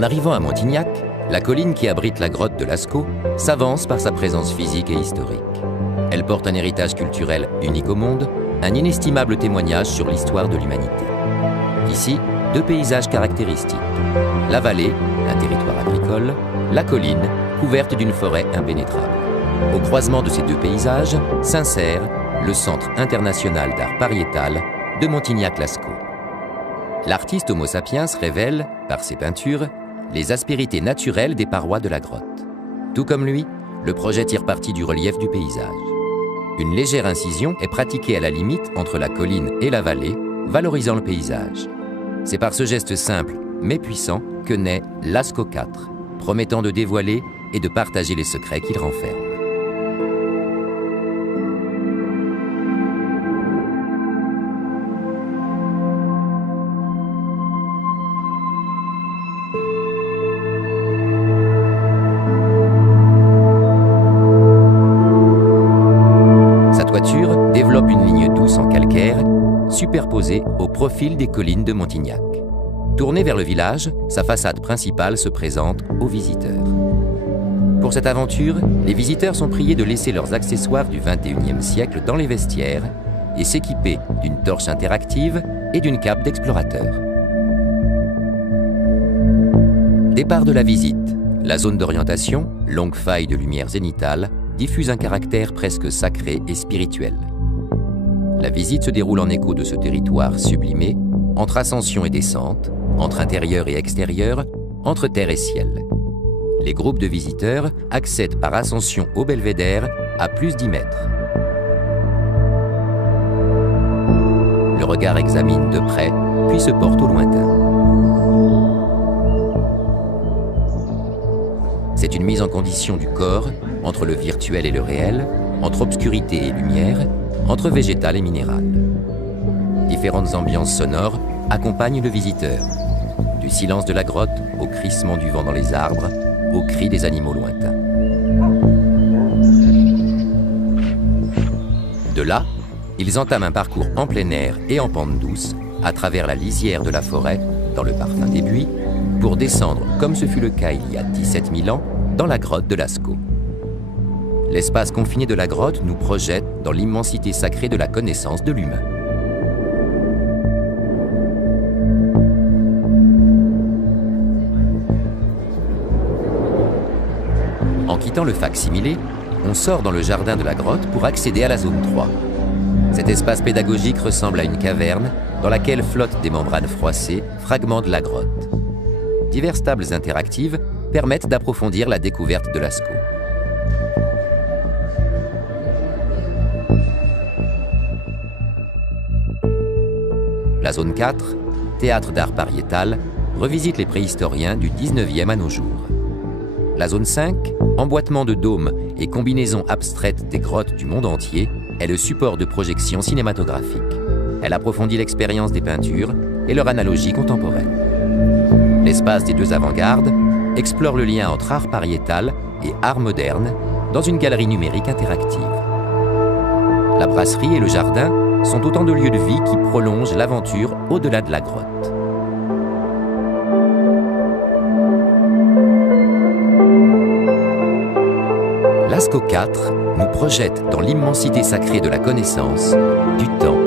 En arrivant à Montignac, la colline qui abrite la grotte de Lascaux s'avance par sa présence physique et historique. Elle porte un héritage culturel unique au monde, un inestimable témoignage sur l'histoire de l'humanité. Ici, deux paysages caractéristiques. La vallée, un territoire agricole, la colline, couverte d'une forêt impénétrable. Au croisement de ces deux paysages s'insère le Centre international d'art pariétal de Montignac-Lascaux. L'artiste Homo sapiens révèle, par ses peintures, les aspérités naturelles des parois de la grotte. Tout comme lui, le projet tire parti du relief du paysage. Une légère incision est pratiquée à la limite entre la colline et la vallée, valorisant le paysage. C'est par ce geste simple, mais puissant, que naît Lascaux 4, promettant de dévoiler et de partager les secrets qu'il renferme. Développe une ligne douce en calcaire, superposée au profil des collines de Montignac. Tournée vers le village, sa façade principale se présente aux visiteurs. Pour cette aventure, les visiteurs sont priés de laisser leurs accessoires du XXIe siècle dans les vestiaires et s'équiper d'une torche interactive et d'une cape d'explorateur. Départ de la visite. La zone d'orientation, longue faille de lumière zénitale, diffuse un caractère presque sacré et spirituel. La visite se déroule en écho de ce territoire sublimé, entre ascension et descente, entre intérieur et extérieur, entre terre et ciel. Les groupes de visiteurs accèdent par ascension au belvédère à plus d'10 mètres. Le regard examine de près, puis se porte au lointain. C'est une mise en condition du corps, entre le virtuel et le réel, entre obscurité et lumière, entre végétal et minéral. Différentes ambiances sonores accompagnent le visiteur. Du silence de la grotte au crissement du vent dans les arbres, au cri des animaux lointains. De là, ils entament un parcours en plein air et en pente douce, à travers la lisière de la forêt, dans le parfum des buis, pour descendre, comme ce fut le cas il y a 17 000 ans, dans la grotte de Lascaux. L'espace confiné de la grotte nous projette dans l'immensité sacrée de la connaissance de l'humain. En quittant le fac-similé, on sort dans le jardin de la grotte pour accéder à la zone 3. Cet espace pédagogique ressemble à une caverne dans laquelle flottent des membranes froissées, fragments de la grotte. Diverses tables interactives permettent d'approfondir la découverte de Lascaux. La zone 4, théâtre d'art pariétal, revisite les préhistoriens du 19e à nos jours. La zone 5, emboîtement de dômes et combinaisons abstraites des grottes du monde entier, est le support de projection cinématographique. Elle approfondit l'expérience des peintures et leur analogie contemporaine. L'espace des deux avant-gardes explore le lien entre art pariétal et art moderne dans une galerie numérique interactive. La brasserie et le jardin sont autant de lieux de vie qui prolongent l'aventure au-delà de la grotte. Lascaux 4 nous projette dans l'immensité sacrée de la connaissance, du temps